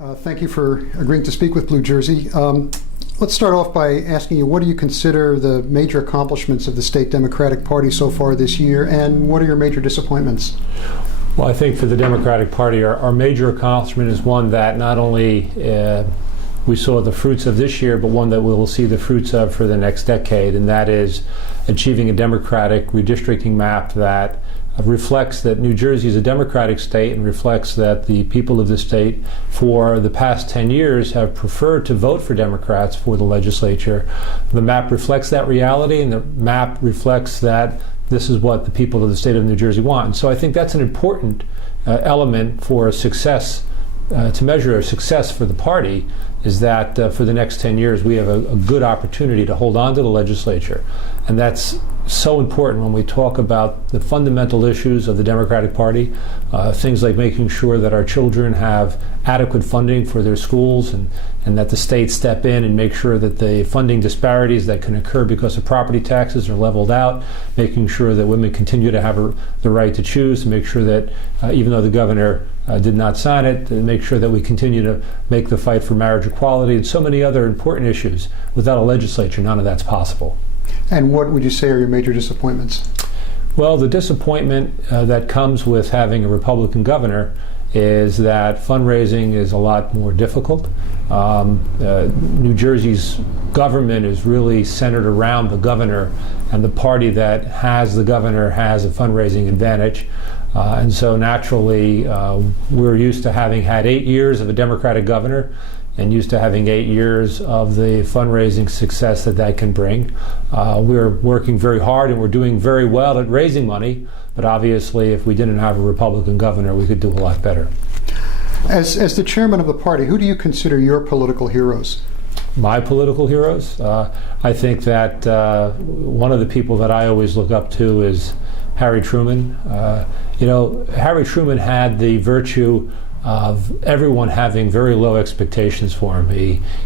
Thank you for agreeing to speak with Blue Jersey. Let's start off by asking you, what do you consider the major accomplishments of the state Democratic Party so far this year, and what are your major disappointments? Well, I think for the Democratic Party, our major accomplishment is one that not only we saw the fruits of this year, but one that we will see the fruits of for the next decade, and that is achieving a Democratic redistricting map that reflects that New Jersey is a Democratic state and reflects that the people of the state for the past 10 years have preferred to vote for Democrats for the legislature. The map reflects that reality, and the map reflects that this is what the people of the state of New Jersey want. And so I think that's an important element for success, to measure success for the party, is that for the next 10 years we have a good opportunity to hold on to the legislature. And that's so important when we talk about the fundamental issues of the Democratic Party, things like making sure that our children have adequate funding for their schools, and that the states step in and make sure that the funding disparities that can occur because of property taxes are leveled out, making sure that women continue to have the right to choose, to make sure that even though the governor did not sign it, to make sure that we continue to make the fight for marriage equality and so many other important issues. Without a legislature, none of that's possible. And what would you say are your major disappointments? Well, the disappointment that comes with having a Republican governor is that fundraising is a lot more difficult. New Jersey's government is really centered around the governor, and the party that has the governor has a fundraising advantage. And so naturally, we're used to having had 8 years of a Democratic governor and used to having 8 years of the fundraising success that can bring. We're working very hard and we're doing very well at raising money, but obviously if we didn't have a Republican governor, we could do a lot better. As the chairman of the party, who do you consider your political heroes? My political heroes? I think that one of the people that I always look up to is Harry Truman. Harry Truman had the virtue of everyone having very low expectations for him.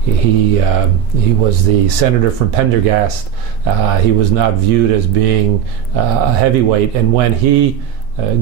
He was the senator from Pendergast. He was not viewed as being a heavyweight, and when he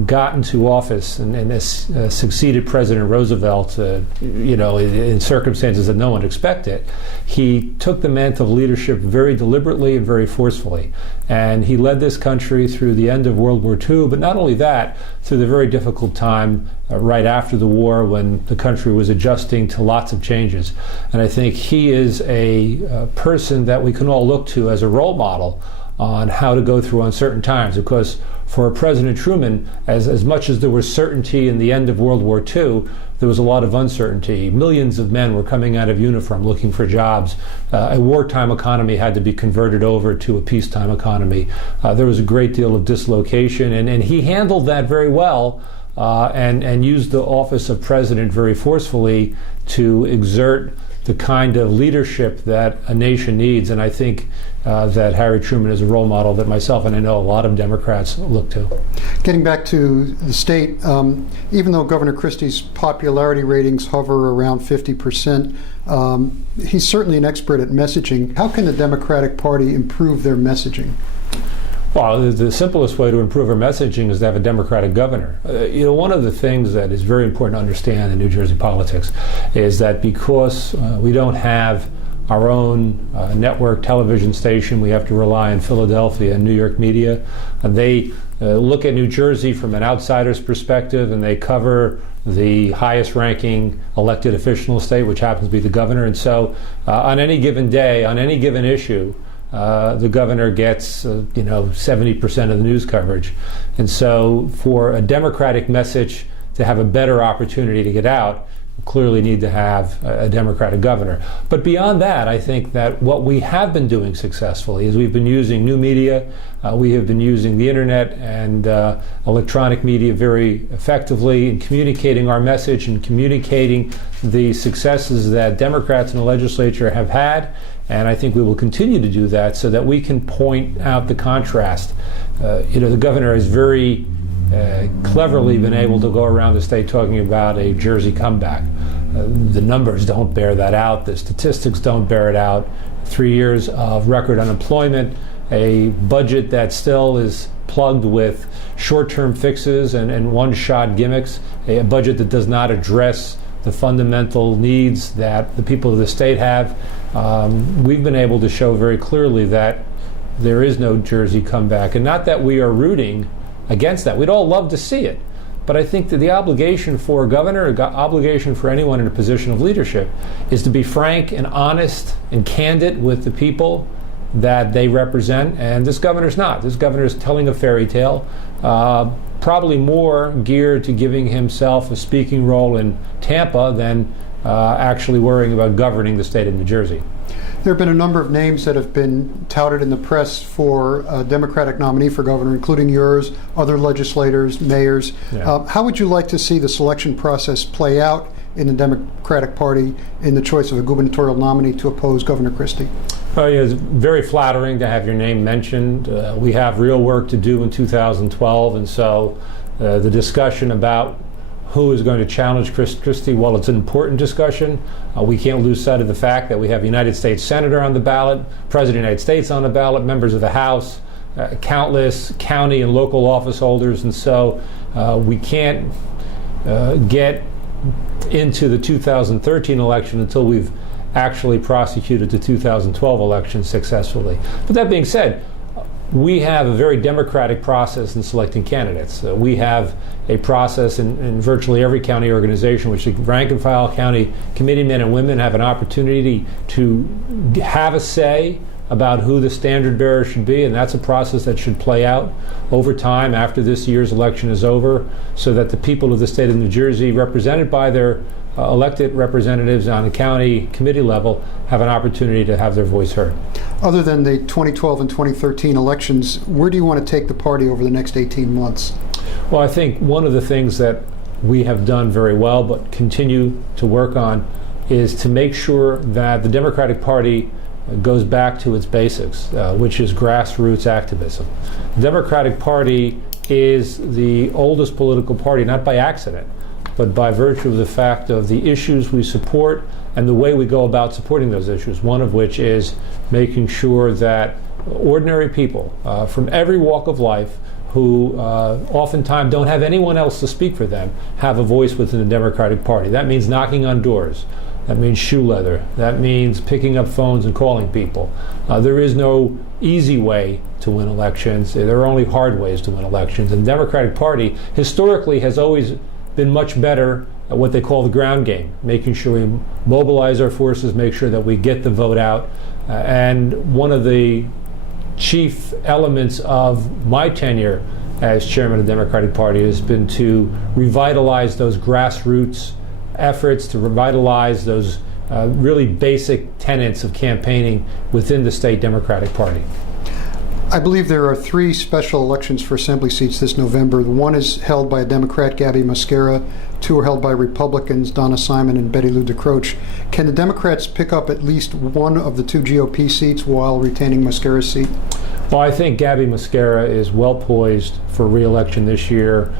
got into office and succeeded President Roosevelt, in circumstances that no one expected, he took the mantle of leadership very deliberately and very forcefully. And he led this country through the end of World War II, but not only that, through the very difficult time right after the war when the country was adjusting to lots of changes. And I think he is a person that we can all look to as a role model on how to go through uncertain times, because for President Truman, as much as there was certainty in the end of World War II, there was a lot of uncertainty. Millions of men were coming out of uniform looking for jobs. A wartime economy had to be converted over to a peacetime economy. There was a great deal of dislocation, and he handled that very well and used the office of president very forcefully to exert the kind of leadership that a nation needs. And I think that Harry Truman is a role model that myself and I know a lot of Democrats look to. Getting back to the state, even though Governor Christie's popularity ratings hover around 50%, he's certainly an expert at messaging. How can the Democratic Party improve their messaging? Well, the simplest way to improve our messaging is to have a Democratic governor. One of the things that is very important to understand in New Jersey politics is that because we don't have our own network television station, we have to rely on Philadelphia and New York media. They look at New Jersey from an outsider's perspective, and they cover the highest ranking elected official in the state, which happens to be the governor. And so on any given day, on any given issue, the governor gets 70% of the news coverage. And so for a Democratic message to have a better opportunity to get out, we clearly need to have a Democratic governor. But beyond that, I think that what we have been doing successfully is we've been using new media, we have been using the internet and electronic media very effectively in communicating our message and communicating the successes that Democrats in the legislature have had. And I think we will continue to do that so that we can point out the contrast. The governor has very cleverly been able to go around the state talking about a Jersey comeback. The numbers don't bear that out. The statistics don't bear it out. 3 years of record unemployment, a budget that still is plugged with short-term fixes and one-shot gimmicks, a budget that does not address the fundamental needs that the people of the state have. We've been able to show very clearly that there is no Jersey comeback, and not that we are rooting against that. We'd all love to see it. But I think that the obligation for a governor, obligation for anyone in a position of leadership, is to be frank and honest and candid with the people that they represent. And this governor's not. This governor is telling a fairy tale, probably more geared to giving himself a speaking role in Tampa than actually worrying about governing the state of New Jersey. There have been a number of names that have been touted in the press for a Democratic nominee for governor, including yours, other legislators, mayors. Yeah. How would you like to see the selection process play out in the Democratic Party in the choice of a gubernatorial nominee to oppose Governor Christie? Oh, yeah, it's very flattering to have your name mentioned. We have real work to do in 2012, and so the discussion about who is going to challenge Christie, while it's an important discussion, we can't lose sight of the fact that we have a United States Senator on the ballot, President of the United States on the ballot, members of the House, countless county and local office holders, and so we can't get into the 2013 election until we've actually prosecuted the 2012 election successfully. But that being said, we have a very democratic process in selecting candidates. We have a process in virtually every county organization, which the rank and file county committee men and women have an opportunity to have a say about who the standard bearer should be, and that's a process that should play out over time after this year's election is over, so that the people of the state of New Jersey, represented by their elected representatives on a county committee level, have an opportunity to have their voice heard. Other than the 2012 and 2013 elections, where do you want to take the party over the next 18 months? Well, I think one of the things that we have done very well but continue to work on is to make sure that the Democratic Party goes back to its basics, which is grassroots activism. The Democratic Party is the oldest political party, not by accident, but by virtue of the fact of the issues we support and the way we go about supporting those issues, one of which is making sure that ordinary people from every walk of life who oftentimes don't have anyone else to speak for them have a voice within the Democratic Party. That means knocking on doors. That means shoe leather. That means picking up phones and calling people. There is no easy way to win elections. There are only hard ways to win elections. And the Democratic Party historically has always been much better at what they call the ground game, making sure we mobilize our forces, make sure that we get the vote out. And one of the chief elements of my tenure as chairman of the Democratic Party has been to revitalize those grassroots efforts, to revitalize those really basic tenets of campaigning within the state Democratic Party. I believe there are 3 special elections for assembly seats this November. One is held by a Democrat, Gabby Mosquera. 2 are held by Republicans, Donna Simon and Betty Lou DeCroce. Can the Democrats pick up at least one of the 2 GOP seats while retaining Mosquera's seat? Well, I think Gabby Mosquera is well poised for re-election this year.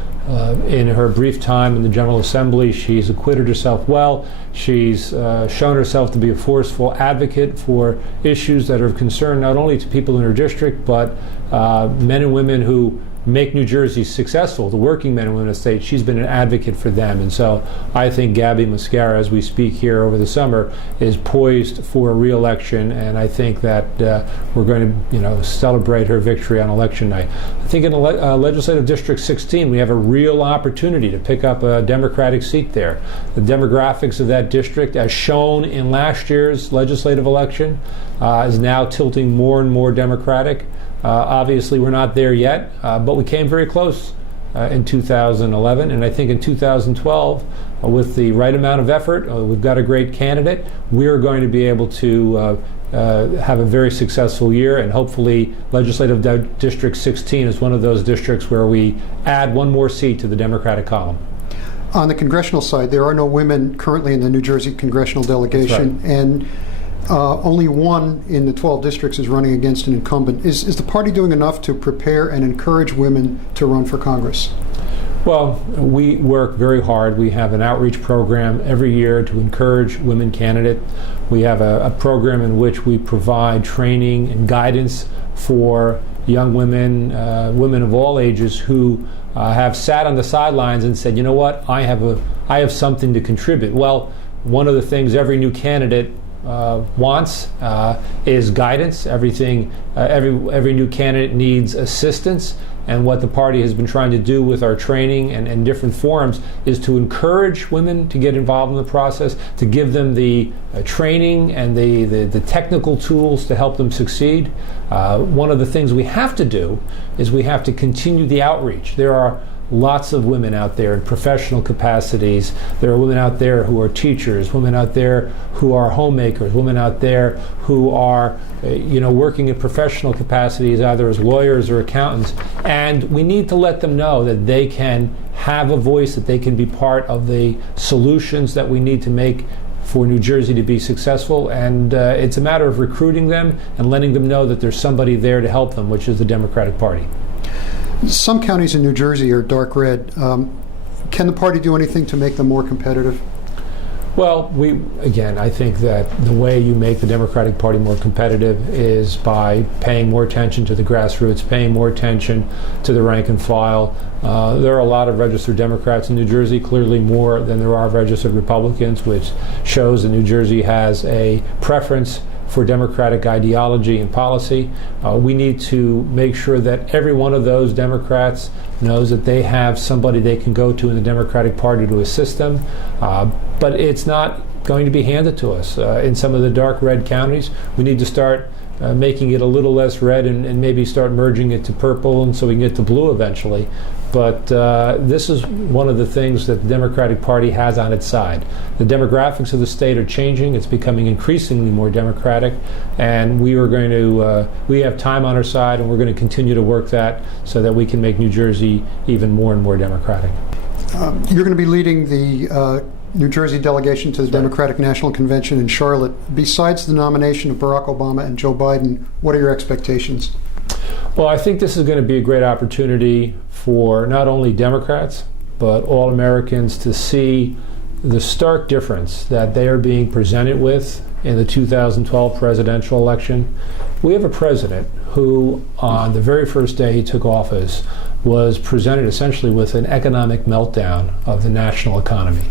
In her brief time in the General Assembly, she's acquitted herself well. She's shown herself to be a forceful advocate for issues that are of concern not only to people in her district, but men and women who make New Jersey successful, the working men and women of the state. She's been an advocate for them. And so I think Gabby Mosquera, as we speak here over the summer, is poised for a re-election, and I think that we're going to celebrate her victory on election night. I think in Legislative District 16, we have a real opportunity to pick up a Democratic seat there. The demographics of that district, as shown in last year's legislative election, is now tilting more and more Democratic. Obviously, we're not there yet, but we came very close in 2011, and I think in 2012, with the right amount of effort, we've got a great candidate. We're going to be able to have a very successful year, and hopefully Legislative District 16 is one of those districts where we add one more seat to the Democratic column. On the congressional side, there are no women currently in the New Jersey congressional delegation, That's right. and only one in the 12 districts is running against an incumbent. Is the party doing enough to prepare and encourage women to run for Congress? Well, we work very hard. We have an outreach program every year to encourage women candidates. We have a program in which we provide training and guidance for young women, women of all ages who have sat on the sidelines and said, you know what, I I have something to contribute. Well, one of the things every new candidate wants is guidance. Every new candidate needs assistance. And what the party has been trying to do with our training and different forums is to encourage women to get involved in the process, to give them the training and the technical tools to help them succeed. One of the things we have to do is we have to continue the outreach. There are lots of women out there in professional capacities. There are women out there who are teachers, women out there who are homemakers, women out there who are working in professional capacities, either as lawyers or accountants. And we need to let them know that they can have a voice, that they can be part of the solutions that we need to make for New Jersey to be successful. And it's a matter of recruiting them and letting them know that there's somebody there to help them, which is the Democratic Party. Some counties in New Jersey are dark red. Can the party do anything to make them more competitive? Well, I think that the way you make the Democratic Party more competitive is by paying more attention to the grassroots, paying more attention to the rank and file. There are a lot of registered Democrats in New Jersey, clearly more than there are registered Republicans, which shows that New Jersey has a preference for Democratic ideology and policy. We need to make sure that every one of those Democrats knows that they have somebody they can go to in the Democratic Party to assist them. But it's not going to be handed to us. In some of the dark red counties, we need to start making it a little less red and maybe start merging it to purple, and so we can get to blue eventually. But this is one of the things that the Democratic Party has on its side. The demographics of the state are changing. It's becoming increasingly more Democratic, and we have time on our side, and we're going to continue to work that so that we can make New Jersey even more and more Democratic. You're going to be leading the New Jersey delegation to the Democratic National Convention in Charlotte. Besides the nomination of Barack Obama and Joe Biden, what are your expectations? Well, I think this is going to be a great opportunity for not only Democrats, but all Americans to see the stark difference that they are being presented with in the 2012 presidential election. We have a president who, on the very first day he took office, was presented essentially with an economic meltdown of the national economy.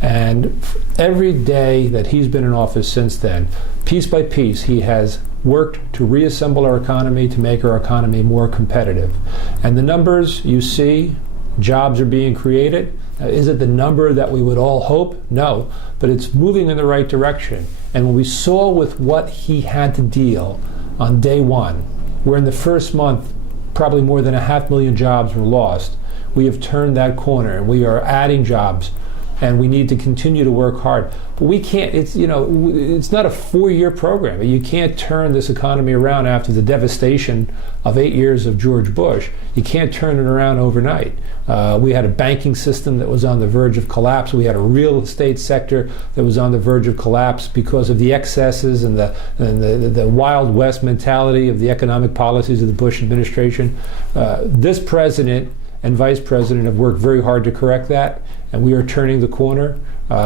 And every day that he's been in office since then, piece by piece, he has worked to reassemble our economy, to make our economy more competitive. And the numbers you see, jobs are being created. Is it the number that we would all hope? No, but it's moving in the right direction. And when we saw with what he had to deal on day one, where in the first month probably more than 500,000 jobs were lost, we have turned that corner and we are adding jobs, and we need to continue to work hard. But we can't, it's not a 4-year program. You can't turn this economy around after the devastation of 8 years of George Bush. You can't turn it around overnight. We had a banking system that was on the verge of collapse. We had a real estate sector that was on the verge of collapse because of the excesses and the Wild West mentality of the economic policies of the Bush administration. This president and vice president have worked very hard to correct that, and we are turning the corner.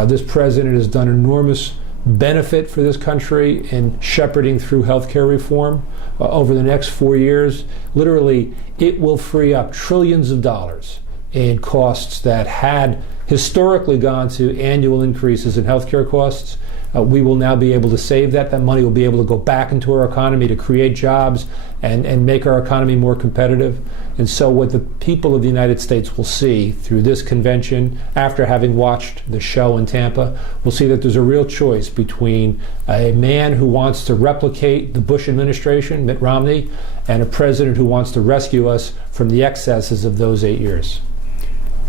This president has done enormous benefit for this country in shepherding through healthcare reform. Over the next 4 years, literally, it will free up trillions of dollars in costs that had historically gone to annual increases in healthcare costs. We will now be able to save that. That money will be able to go back into our economy to create jobs and make our economy more competitive. And so what the people of the United States will see through this convention, after having watched the show in Tampa, will see that there's a real choice between a man who wants to replicate the Bush administration, Mitt Romney, and a president who wants to rescue us from the excesses of those 8 years.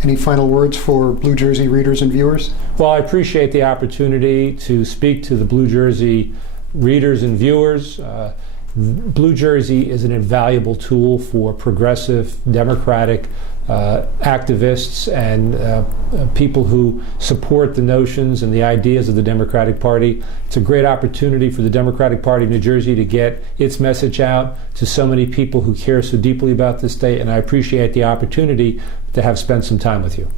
Any final words for Blue Jersey readers and viewers? Well, I appreciate the opportunity to speak to the Blue Jersey readers and viewers. Blue Jersey is an invaluable tool for progressive, democratic activists and people who support the notions and the ideas of the Democratic Party. It's a great opportunity for the Democratic Party of New Jersey to get its message out to so many people who care so deeply about this state, and I appreciate the opportunity to have spent some time with you.